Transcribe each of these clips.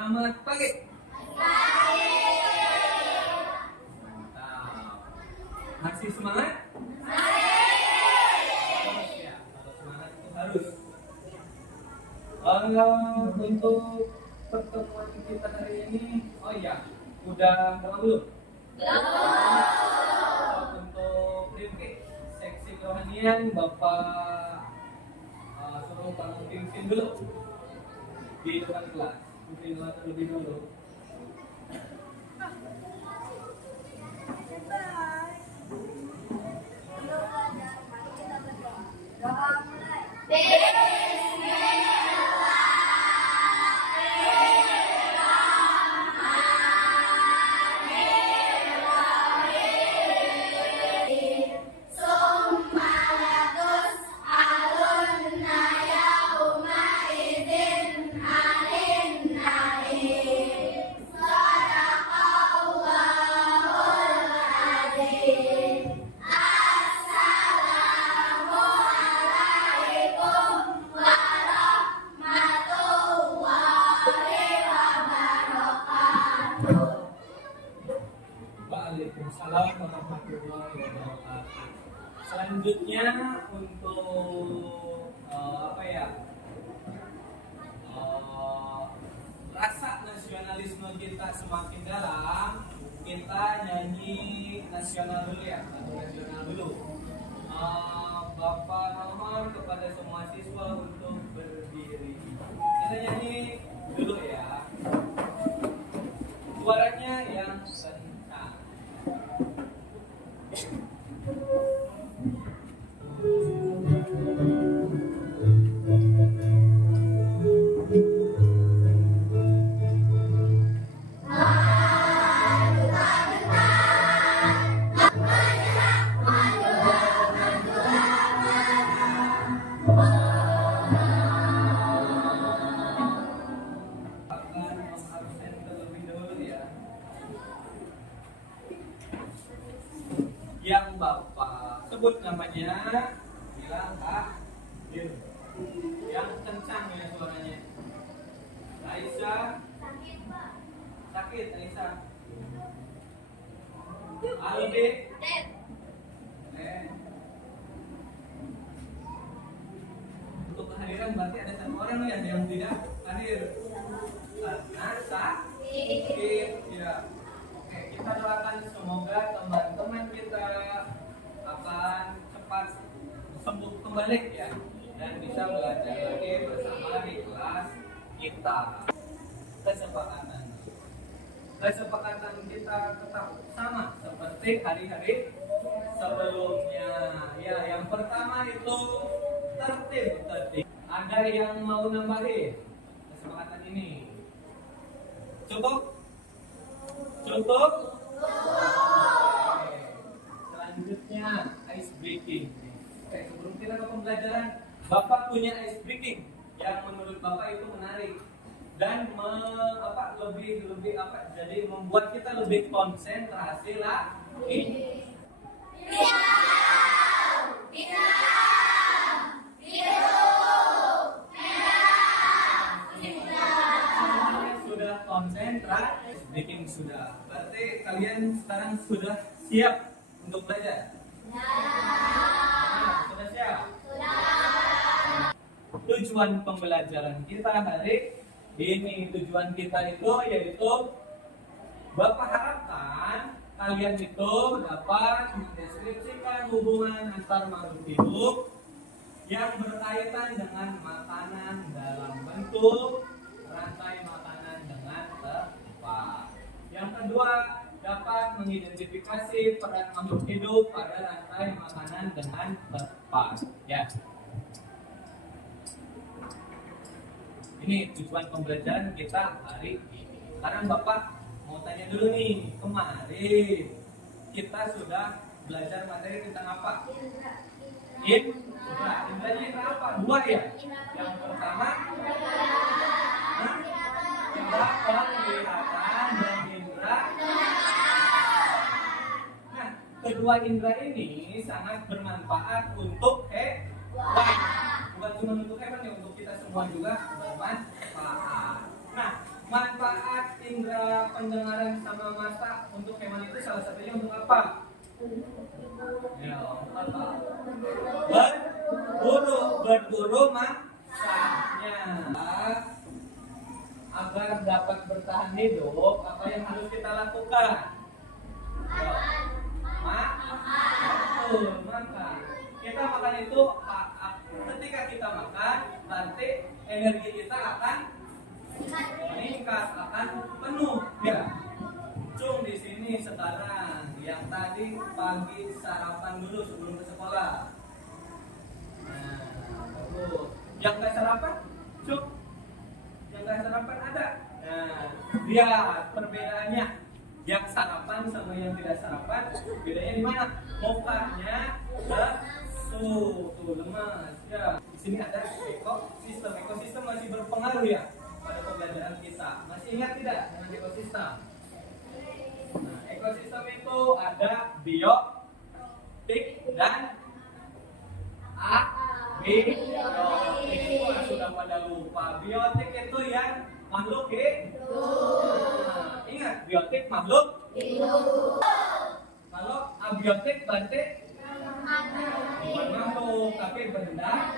Selamat pagi. Mantap. Masih semangat? Harus ya. Kalau semangat itu harus. Untuk pertemuan kita hari ini, oh iya, udah berapa belum? Untuk Rifki, seksi kerohanian, Bapak suruh kamu pimpin dulu di depan kelas. Pimpin terlebih dulu. Waalaikumsalam warahmatullahi wabarakatuh. Selanjutnya untuk rasa nasionalisme kita semakin dalam, kita nyanyi nasional dulu ya, lagu nasional dulu. Bapak mohon kepada semua siswa untuk berdiri. Kita nyanyi dulu ya. Suaranya yang kencang. Yang Bapak sebut namanya, bilang Kak Dir. Yang kencang ya suaranya. Aisyah. Sakit Aisyah. Aldi. Untuk kehadiran berarti ada satu orang ya yang tidak hadir. Karena sakit. Ya. Oke, kita doakan semoga teman-teman kita akan cepat sembuh kembali ya, dan bisa belajar lagi bersama di kelas kita. Kesepakatan kita tetap sama seperti hari-hari sebelumnya. Ya, yang pertama itu tertib. Ada yang mau nambahin kesepakatan ini? Cukup? Selanjutnya ice breaking. Oke, sebelum kita ke pembelajaran, Bapak punya ice breaking yang menurut Bapak itu menarik dan jadi membuat kita lebih konsentrasi lagi. Sudah konsentrasi, speaking sudah. Berarti kalian sekarang sudah siap untuk belajar? Sudah siap? Tujuan pembelajaran kita hari ini, tujuan kita itu yaitu Bapak harapkan kalian itu dapat mendeskripsikan hubungan antar makhluk hidup yang berkaitan dengan makanan dalam bentuk rantai makanan dengan tepat. Yang kedua, dapat mengidentifikasi peran makhluk hidup pada rantai makanan dengan tepat. Ya. Ini tujuan pembelajaran kita hari ini. Sekarang Bapak mau tanya dulu nih, kemarin kita sudah belajar materi tentang apa? Indra. Indranya indra apa? Dua ya? Yang pertama indra penglihatan dan indra. Nah, kedua indra ini sangat bermanfaat untuk hewan. Bukan cuma untuk hewan ya, untuk kita semua juga bermanfaat. Nah, manfaat Manfaat indera pendengaran sama mata untuk hewan itu salah satunya untuk apa? Ya, apa? Berburu mangsanya. Agar dapat bertahan hidup, apa yang harus kita lakukan? Ya. Betul, makan. Kita makan itu ketika kita makan, nanti energi kita akan meningkat, akan penuh. Ya. Cung di sini sekarang, yang tadi pagi sarapan dulu sebelum ke sekolah. Nah, bagus. Yang nggak sarapan, Cung? Yang nggak sarapan ada. Nah, lihat perbedaannya. Yang sarapan sama yang tidak sarapan, bedanya di mana? Mukanya lesu, tuh lemas. Ya, di sini ada ekosistem. Ekosistem masih berpengaruh ya pada pembelajaran kita. Masih ingat tidak dengan ekosistem? Nah, ekosistem itu ada biotik dan abiotik. Wah, sudah pada lupa. Biotik itu yang makhluk ingat, biotik makhluk hidup. Kalau abiotik berarti bukan makhluk tapi benda.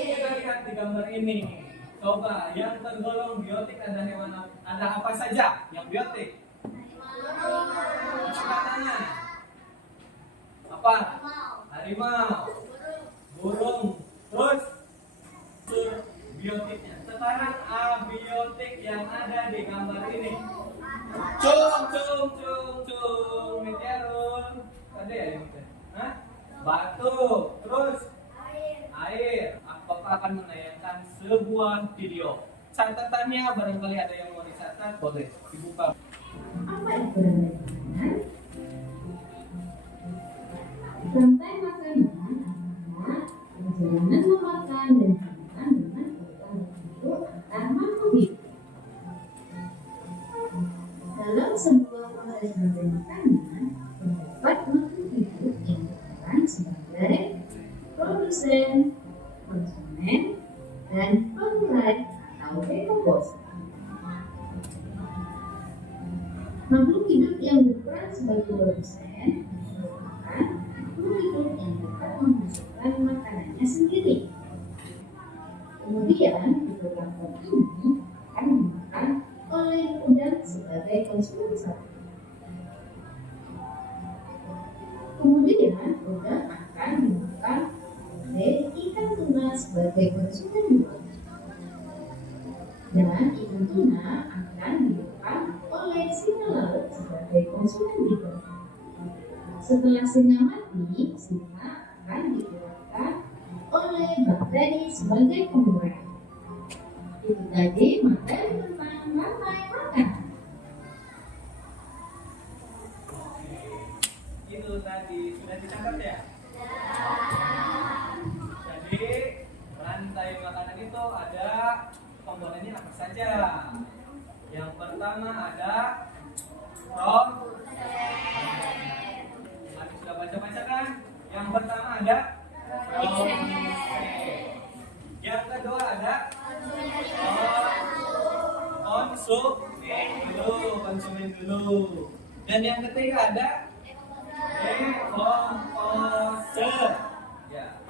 Kita lihat di gambar ini. Coba yang tergolong biotik ada hewan apa saja yang biotik? Tangan. Apa? Harimau, burung, terus biotiknya. Sekarang abiotik yang ada di gambar ini. Meteorol. Ada ya ini? Hah? Batu, terus air. Apakah akan menayangkan sebuah video? Catatannya barangkali ada yang mau dicatat, boleh dibuka. Apa itu namanya? Rantai makanan adalah perjalanan memakan dan makan dengan organ hidup antar makhluk hidup. Dalam sebuah proses rantai makanan, terdapat makhluk hidup yang berperan sebagai produsen, konsumen, dan pengurai atau dekomposer. Makhluk hidup yang berperan sebagai produsen merupakan makhluk hidup yang dapat menghasilkan makanannya sendiri. Kemudian, beberapa ini akan dimakan oleh udang sebagai konsumen satu. Kemudian, udang akan dimakan oleh ikan tuna sebagai konsumen dua. Dan ikan tuna akan dimakan oleh singa laut sebagai konsumen tiga. Setelah singa mati, singa akan dikeluarkan oleh bakteri sebagai pengurai. Itu tadi materi tentang rantai makanan. Itu tadi sudah dicatat ya? Jadi rantai makanan itu ada komponennya apa saja? Yang pertama ada sudah baca-baca kan? Yang pertama ada yang kedua ada konsumen dulu. Dan yang ketiga ada dekomposer. Ya.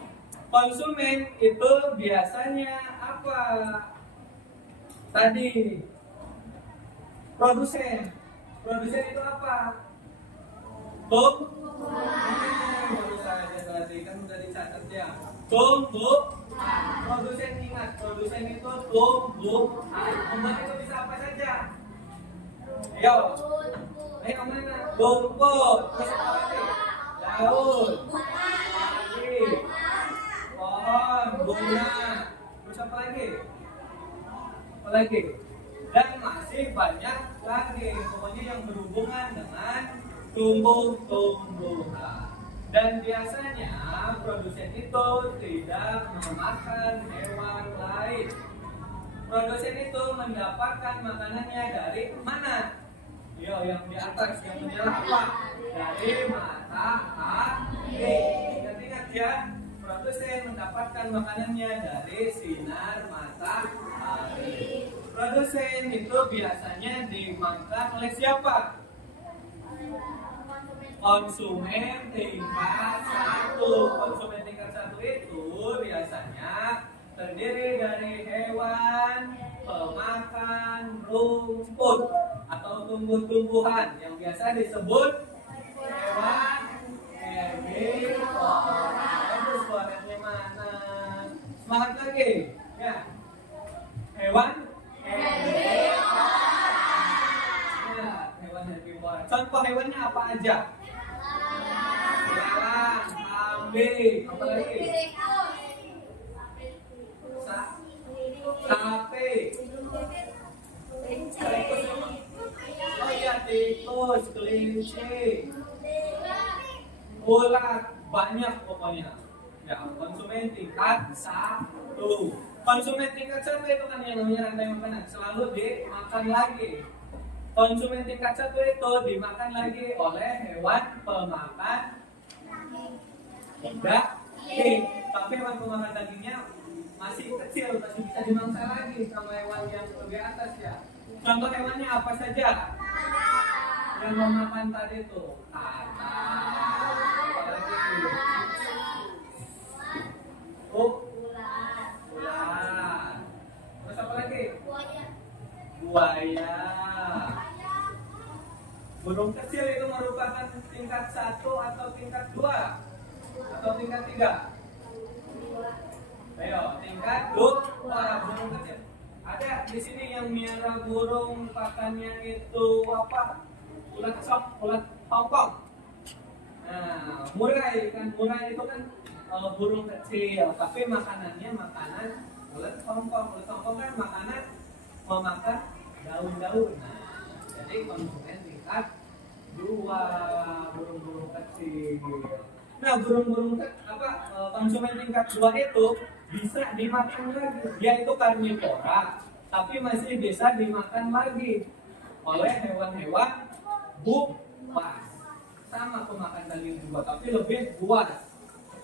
Konsumen itu biasanya apa? Tadi produsen itu apa? Baru saja tadi kan udah dicatat ya. Produsen, ingat, produsen itu tumbuhan itu bisa apa saja? Ayo mana? Rumput, terus apa lagi? Daun, padi, pohon, bunga, terus apa lagi? Dan masih banyak lagi, pokoknya yang berhubungan dengan tumbuh-tumbuhan. Dan biasanya produsen itu tidak memakan hewan lain. Produsen itu mendapatkan makanannya dari mana? Yo, yang di atas yang menyala apa? Dari matahari. Ingat ya, produsen mendapatkan makanannya dari sinar matahari. Produsen dosen itu biasanya dimakan oleh siapa? Konsumen tingkat 1. Konsumen tingkat 1 itu biasanya terdiri dari hewan pemakan rumput atau tumbuh-tumbuhan yang biasa disebut hewan herbivora. Itu suaranya mana? Semangat lagi. Ya. Hewan herbivora. Ya, hewan herbivora. Contoh hewannya apa aja? Belalang, kambing, apa lagi? Sapi. Oh iya, tikus, kelinci, ulat, banyak pokoknya. Ya, konsumen tingkat 1. Konsumen tingkat 1 itu kan yang namanya rantai makanan, selalu dimakan lagi. Konsumen tingkat 1 itu dimakan lagi oleh hewan pemakan daging. Tapi hewan pemakan dagingnya masih kecil, masih bisa dimangsa lagi sama hewan yang lebih atas ya. Contoh hewannya apa saja? Yang memakan tadi itu kata, apalagi ular, terus apa lagi? Buaya. Burung kecil itu merupakan tingkat 1 atau tingkat 2 atau tingkat 3? Ayo, tingkat 2 burung kecil. Ada di sini yang miara burung pakannya itu apa? Ulat hongkong. Nah, murai kan, murai itu kan burung kecil, tapi makanannya makanan ulat hongkong. Ulat hongkong kan makanan memakan daun-daun. Nah, jadi konsumen tingkat 2 burung-burung kecil. Nah, burung-burung konsumen tingkat 2 itu bisa dimakan lagi. Dia itu karnivora, tapi masih bisa dimakan lagi oleh hewan-hewan buas. Sama pemakan daging juga, tapi lebih buas.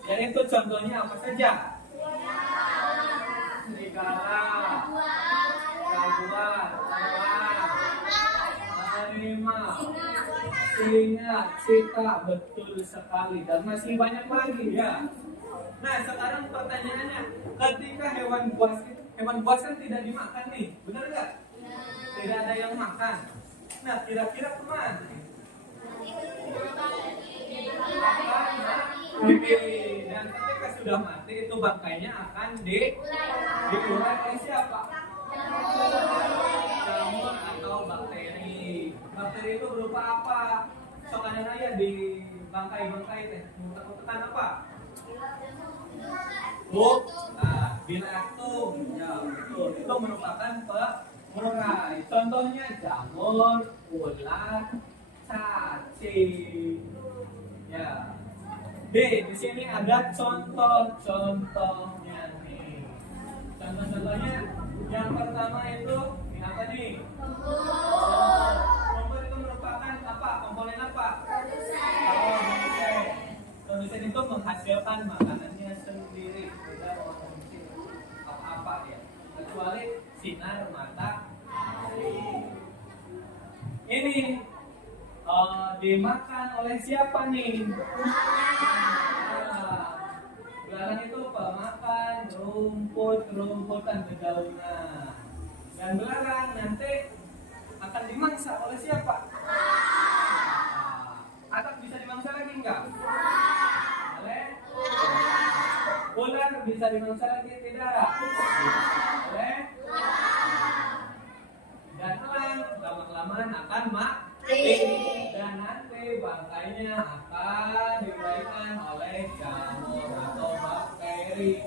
Yaitu contohnya apa saja? Serigala, jaguar, harimau, singa, cheetah, betul sekali, dan masih banyak lagi ya. Nah, sekarang pertanyaannya, ketika hewan buas kan tidak dimakan nih, benar nggak? Tidak ada yang makan. Nah, kira-kira kemana? Mati. Dan ketika sudah mati, itu bangkainya akan diurai oleh siapa? Jamur atau bakteri. Bakteri itu berupa apa? Soalnya aja di bangkai-bangkai teh. Tekan apa? Bilatung. Ya, betul. Itu merupakan pengurai. Contohnya jamur, ulat, cacing. Ya. Di sini ada contoh-contohnya nih. Contoh-contohnya yang pertama itu apa nih? Rumput itu merupakan apa? Komponen apa? Produsen itu menghasilkan makanannya sendiri, tidak mengonsumsi apa-apa ya, kecuali sinar matahari. Ini dimakan oleh siapa nih? Belalang itu pemakan rumput-rumputan dedaunan. Dan belalang nanti akan dimangsa oleh siapa? Atap bisa dimangsa lagi enggak? Oleh ular bisa dimangsa lagi tidak? Oleh dan elang lama-kelamaan akan mati dan nanti bangkainya akan diuraikan oleh jamur atau bakteri.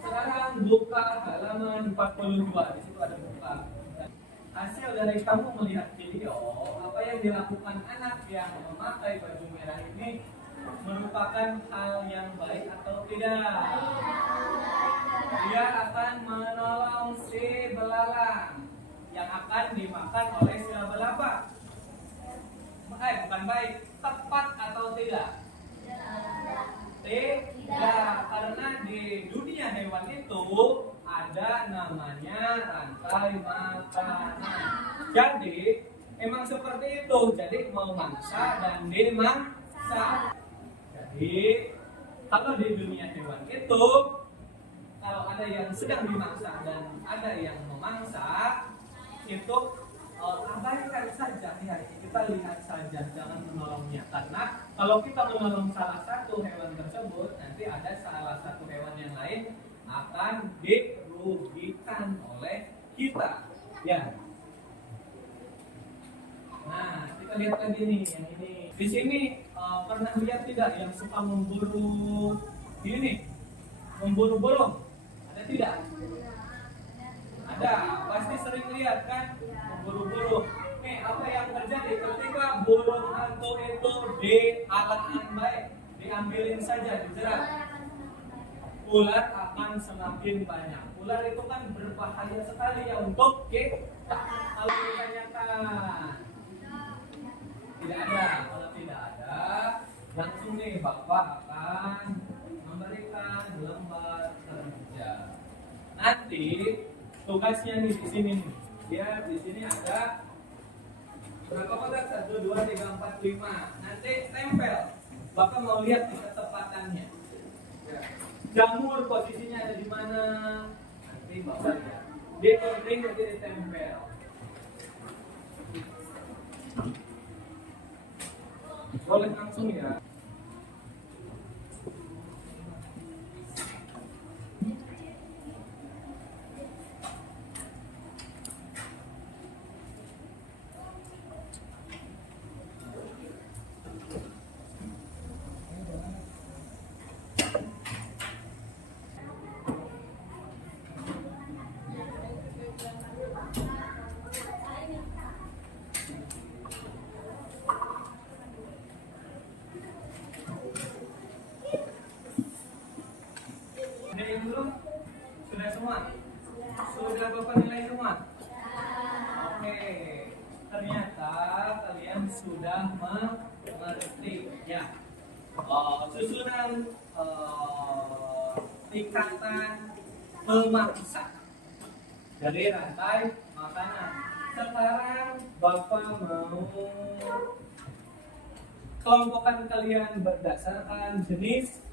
Sekarang buka halaman 42, di situ ada buka. Hasil dari kamu melihat video, apa yang dilakukan anak yang memakai baju merah ini merupakan hal yang baik atau tidak? Dia akan menolong si belalang yang akan dimakan oleh si laba-laba. Bukan baik, tepat atau tidak? Ya, karena di dunia hewan itu ada namanya rantai makanan. Jadi, emang seperti itu. Jadi, memangsa dan dimangsa. Jadi, kalau di dunia hewan itu, kalau ada yang sedang dimangsa dan ada yang memangsa, itu abaikan saja ya, kita lihat saja, jangan menolongnya, karena kalau kita menolong salah satu hewan tersebut, nanti ada salah satu hewan yang lain akan dirugikan oleh kita ya. Nah, kita lihat lagi nih yang ini. Di sini pernah lihat tidak yang suka memburu ini, memburu burung? Ada tidak? Ada, pasti sering lihat kan, memburu-buru. Nih, apa yang terjadi ketika burung hantu itu dialah baik, diambilin saja, dijerat, ular akan semakin banyak. Ular itu kan berbahaya sekali ya untuk kita. Kalau ditanyakan, tidak ada. Kalau tidak ada, langsung nih Bapak akan memberikan lembar kerja. Nanti tugasnya nih di sini nih. Dia di sini ada berapa kotak? 1, 2, 3, 4, 5. Nanti tempel. Bapak mau lihat nih kecepatannya. Ya. Jamur posisinya ada di mana? Nanti Bapak lihat. Dia penting nanti ditempel. Boleh langsung ya. Nilai belum? Sudah semua? Sudah Bapak nilai semua? Oke. Ternyata kalian sudah mengerti ya. Susunan tingkatan memangsa dari rantai makanan. Sekarang Bapak mau kelompokkan kalian berdasarkan jenis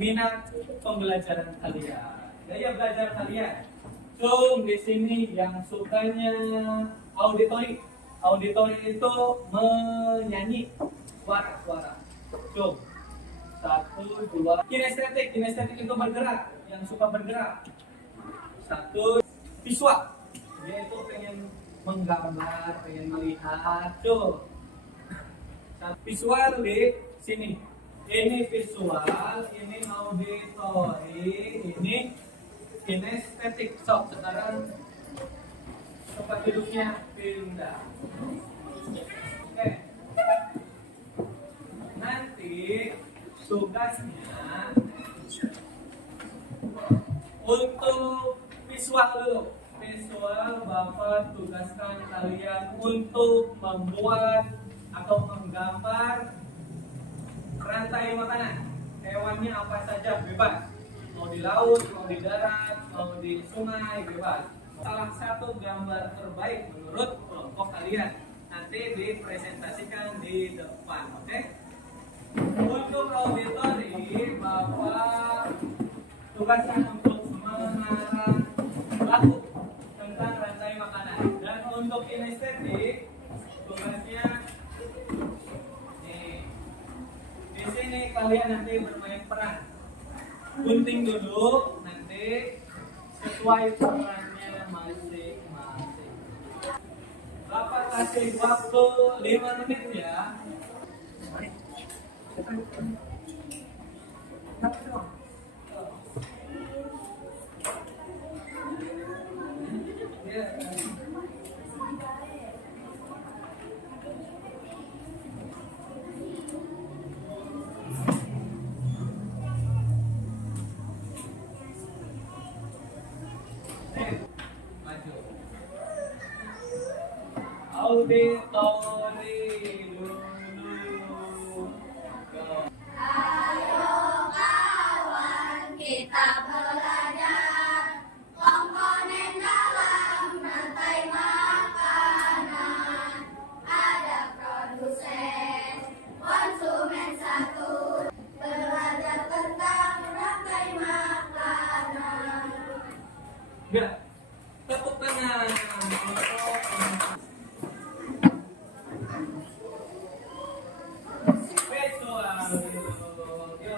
minat pembelajaran kalian, gaya belajar kalian. So di sini yang sukanya auditori, auditori itu menyanyi suara-suara. So 1, 2. Kinestetik, kinestetik itu bergerak, yang suka bergerak. 1. Visual, dia itu pengen menggambar, pengen melihat. So visual di sini. Ini visual, ini auditori, ini kinestetik. So, sekarang tempat duduknya pindah. Oke. Nanti tugasnya untuk visual dulu. Visual, Bapak tugaskan kalian untuk membuat atau menggambar rantai makanan. Hewannya apa saja bebas. Mau di laut, mau di darat, mau di sungai, bebas. Salah satu gambar terbaik menurut kelompok kalian nanti dipresentasikan di depan, oke? Untuk auditori, Bapak tugasnya untuk mengarang lagu tentang rantai makanan. Dan untuk kinestetik, tugasnya di sini kalian nanti bermain peran. Gunting dulu, nanti sesuai perannya masing-masing. Bapak kasih waktu 5 menit ya. Auditori dulu. Enggak. Tepuk tangan.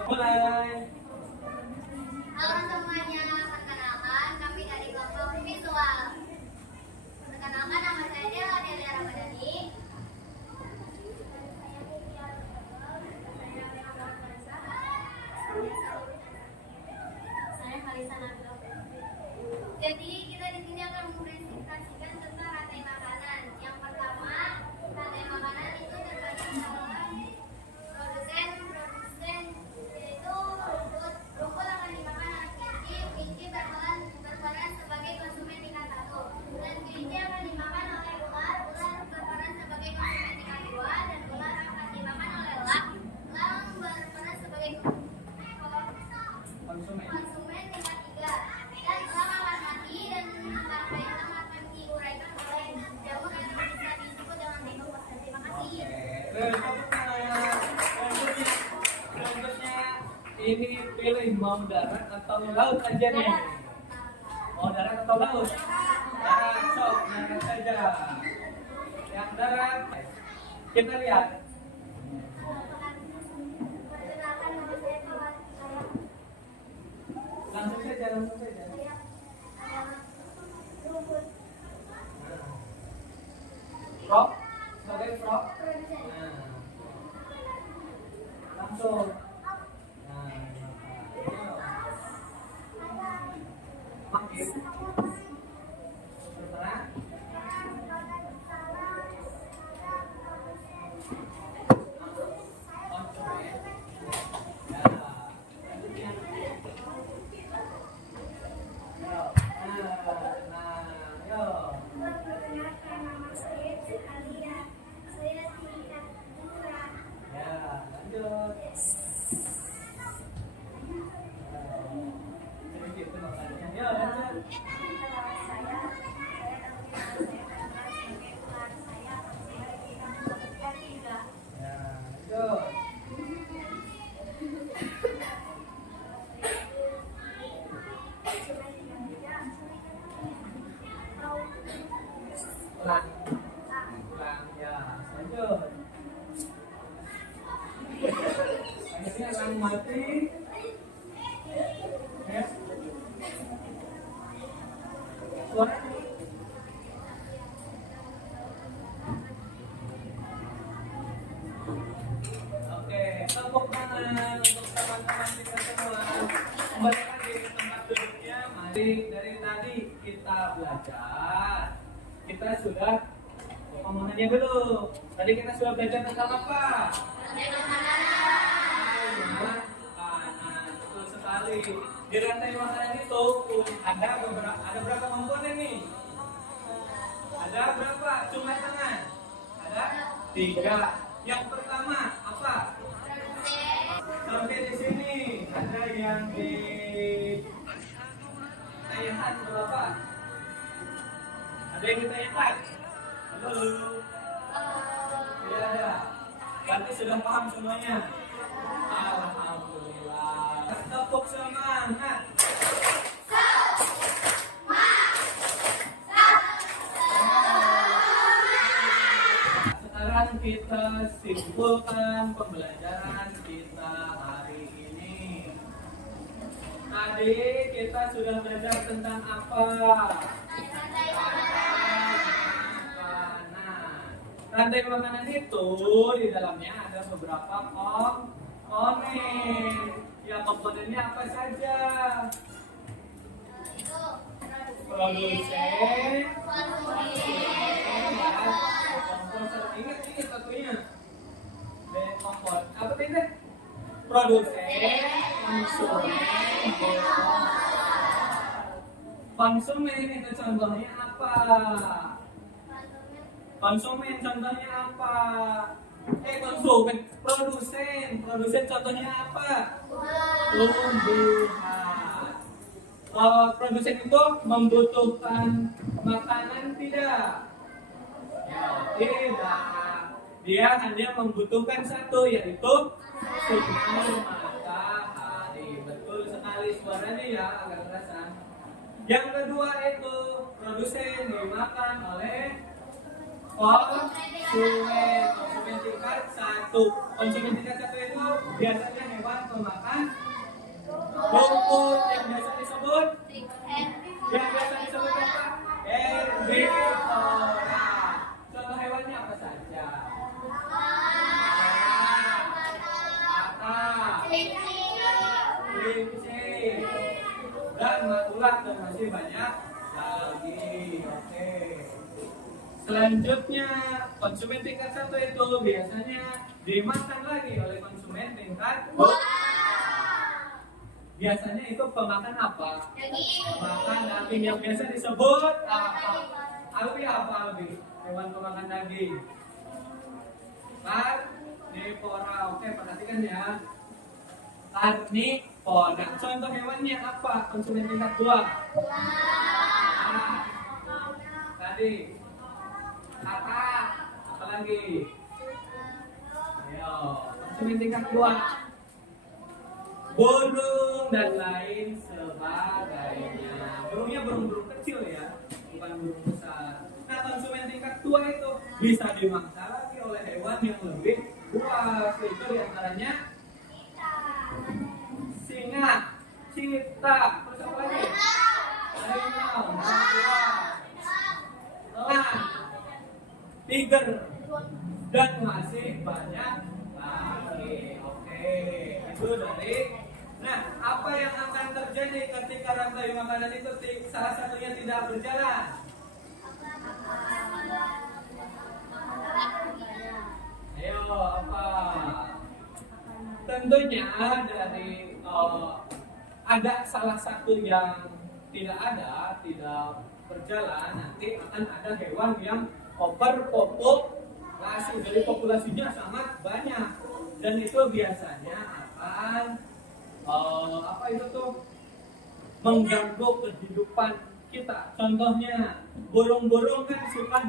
Mulai. Halo semuanya, perkenalkan kami dari kelompok visual. Perkenalkan nama saya Delia Ramadhani. Saya Kalisa Nabila. Jadi kita di sini akan mempresentasikan tentang rantai makanan. Yang pertama, rantai makanan itu terbagi dalam produsen yaitu rumput akan dimakan oleh kelinci berperan sebagai konsumen tingkat 1, dan kelinci akan dimakan oleh ular berperan sebagai konsumen tingkat 2, dan ular akan dimakan oleh elang berperan sebagai konsumen tingkat 3, dan elang akan mati dan rantai elang akan diuraikan oleh jamur yang bisa disebut dengan dekomposisi. Terima kasih. Selanjutnya ini pilih mau darat atau laut aja nih. Mau darat atau laut? Darat, sok, darat saja. Yang darat, kita lihat. Perkenalkan nama saya Fawaz. Langsung saja, langsung saja. Saya rumput Frog, sebagai frog. produsen. Nah, langsung. Makin. Berserah. Perkenalkan nama saya Alia. Saya tingkat 2. Mati. Ya. Suara. Oke, tepuk tangan untuk teman-teman kita semua. Kembali lagi ke tempat duduknya. Mari dari tadi kita belajar. Kita sudah omongannya dulu. Tadi kita sudah belajar tentang apa? Makanan. Betul sekali. Di rantai makanan itu ada berapa komponen nih? Ada berapa? Cuma tangan. Ada 3. Yang pertama apa? Sampai di sini ada yang di tayangan berapa? Ada yang di tayangan? Halo. Tidak ada. Berarti sudah paham semuanya. Alhamdulillah. Tepuk semangat. Sekarang kita simpulkan pembelajaran kita hari ini. Tadi kita sudah belajar tentang apa? Rantai makanan itu di dalamnya ada beberapa komponen. Ya, komponennya apa saja? Produsen, ingat satunya. Kompon. Apa tadi? Produsen, konsumen itu contohnya apa? Konsumen contohnya apa? Konsumen, produsen contohnya apa? Tumbuhan. Produsen itu membutuhkan makanan tidak? Ya, tidak. Dia hanya membutuhkan satu, yaitu sinar matahari. Betul sekali suaranya ya, agak kerasan. Yang kedua itu produsen dimakan oleh konsumen. Konsumen tingkat 1. Konsumen tingkat 1 itu biasanya hewan pemakan rumput yang biasa disebut apa? Herbivora. Contoh hewannya apa saja? Kelinci, dan ulat dan masih banyak lagi. Oke. Selanjutnya konsumen tingkat 1 itu biasanya dimakan lagi oleh konsumen tingkat 2. Biasanya itu pemakan apa? Makan daging yang biasa disebut apa? Albi. Hewan pemakan daging. Karnivora. Oke, perhatikan ya. Karnivora. Contoh hewannya apa? Konsumen tingkat 2. Tadi. Katak. Apa lagi? Ayo. Konsumen tingkat 2. Burung dan lain sebagainya. Burungnya burung kecil ya, bukan burung besar. Nah, konsumen tingkat 2 itu bisa dimangsa lagi oleh hewan yang lebih luas. Itu diantaranya singa, cita, terus apa lagi? Harimau, elang, tiger, dan masih banyak lagi. Oke, itu dari. Nah, apa yang akan terjadi ketika rantai makanan itu salah satunya tidak berjalan? Ayo, apa? Tentunya dari ada salah satu yang tidak berjalan, nanti akan ada hewan yang overpopulasi. Jadi populasinya sangat banyak, dan itu biasanya akan mengganggu kehidupan kita. Contohnya burung-burung kan suka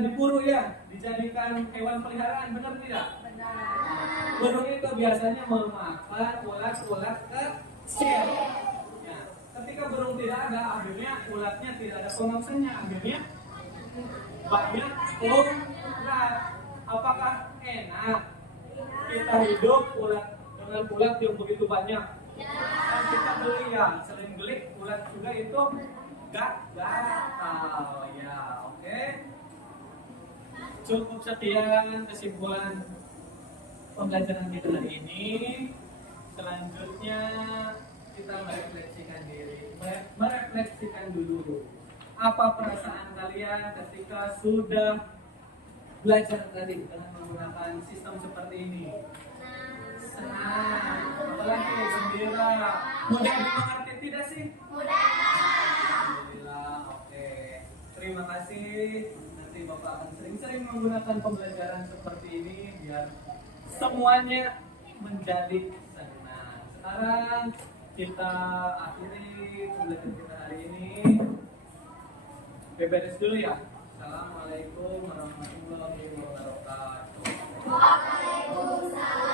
diburu ya, dijadikan hewan peliharaan, benar tidak? Burung itu biasanya memakan ulat-ulat kecil. Ya, ketika burung tidak ada, akhirnya ulatnya tidak ada pemangsanya, akhirnya banyak ulat. Apakah enak kita hidup dengan ulat yang begitu banyak? Kan kita beli ya, selain gelik ulat juga itu gatal ya. Oke, cukup sekian kesimpulan pembelajaran kita hari ini. Selanjutnya kita merefleksikan dulu apa perasaan kalian ketika sudah belajar tadi dengan menggunakan sistem seperti ini. Senang, apalagi gembira, mudah dimengerti tidak sih? Mudah. Alhamdulillah. Oke, terima kasih. Nanti Bapak akan sering-sering menggunakan pembelajaran seperti ini biar semuanya menjadi senang. Sekarang kita akhiri pembelajaran kita hari ini. Beberes dulu ya. Assalamualaikum warahmatullahi wabarakatuh. Waalaikumsalam.